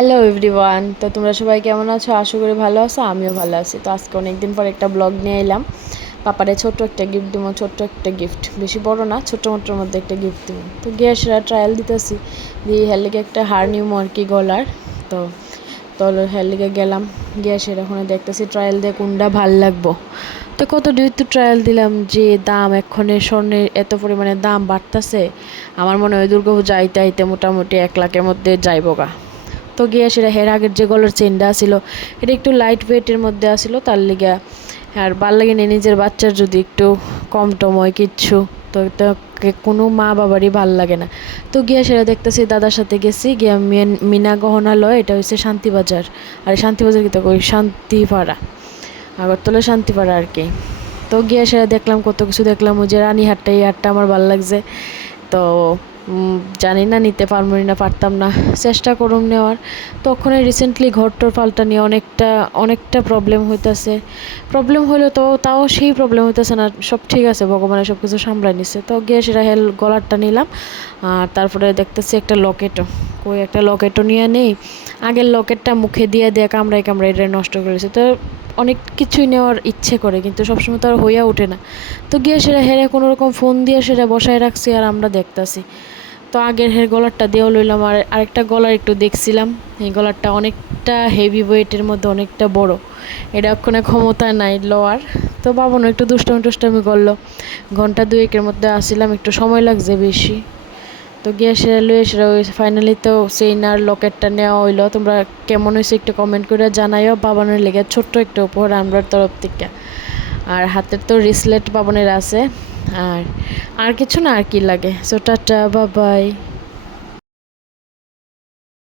Hello everyone, তো তোমরা সবাই কেমন আছো? আশা করি ভালো আছো, আমিও ভালো আছি। তো আজকে অনেক দিন পর একটা ব্লগ নিয়ে এলাম। পাপারে ছোট্ট একটা গিফট দিব, ছোট্ট একটা গিফট, বেশি বড় না, ছোট্ট মোটোর মধ্যে একটা গিফট দিব। তো গ্যাসেরা ট্রায়াল দিতেছি, দিয়ে হের লেগে একটা হার নিউ আর কি গলার। তো তো হের লেগে গেলাম গ্যাসের, ওখানে দেখতেছি ট্রায়াল দিয়ে কোনটা ভাল লাগবো। তো কত ডিউ তো ট্রায়াল দিলাম, যে দাম এক্ষণে স্বর্ণের এত পরিমাণে দাম বাড়তেছে, আমার মনে হয় দুর্গাপূজা আইতে আইতে মোটামুটি 1 লাখের মধ্যে যাইব গা। তো গিয়া সেটা হের আগের যে গলার চেনটা ছিল এটা একটু লাইট ওয়েটের মধ্যে আসিল, তার লিগা আর ভাল লাগে না নিজের বাচ্চার যদি একটু কম টম হয় কিচ্ছু, তো কোনো মা বাবারই ভাল লাগে না। তো গিয়া সেটা দেখতেছি, দাদার সাথে গেছি গিয়া মিনা গহনালয়, এটা হচ্ছে শান্তিবাজার। আর শান্তিবাজার কি তো কই, শান্তিপাড়া, আগরতলা শান্তিপাড়া আর কি। তো গিয়া সেটা দেখলাম, কত কিছু দেখলাম। ওই যে রানীহাটটা, এই হাটটা আমার ভালো লাগছে। তো জানি না নিতে পারবো না, পারতাম না, চেষ্টা করুম নেওয়ার। তখন রিসেন্টলি ঘরটোর পাল্টা নিয়ে অনেকটা অনেকটা প্রবলেম হইতেছে। প্রবলেম হইলে তো তাও সেই প্রবলেম হইতেছে না, সব ঠিক আছে, ভগবানের সব কিছু সামলাই নিছে। তো গিয়ে সেটা গলারটা নিলাম। আর তারপরে দেখতেছি একটা লকেটও, ওই একটা লকেটও নিয়ে নেই। আগের লকেটটা মুখে দিয়ে দিয়ে কামড়াই কামড়াই এটা নষ্ট করেছে। তো অনেক কিছুই নেওয়ার ইচ্ছে করে, কিন্তু সবসময় তো আর হইয়া ওঠে না। তো গিয়ে সেটা হেরে কোনো রকম ফোন দিয়ে সেটা বসায় রাখছি, আর আমরা দেখতাছি। তো আগের গলারটা দিয়েও লইলাম, আর আরেকটা গলার একটু দেখছিলাম। এই গলারটা অনেকটা হেভি ওয়েটের মধ্যে, অনেকটা বড়, এটা ওখানে ক্ষমতা নাই লওয়ার। তো বাবনও একটু দুষ্টামি টুষ্টামি করলো। ঘন্টা দুয়েকের মধ্যে আসছিলাম, একটু সময় লাগছে বেশি। তো গিয়ে সেটা লয়ে সেটা ফাইনালি তো চেইন আর লকেটটা নেওয়া হইলো। তোমরা কেমন হয়েছে একটু কমেন্ট করে জানাইও। বাবানের লেগে ছোট্ট একটা উপহার আমরার তরফ থেকে। আর হাতের তো রিসলেট বাবনের আছে। আর আর কিছু না, আর কি লাগে। So tata, bye bye.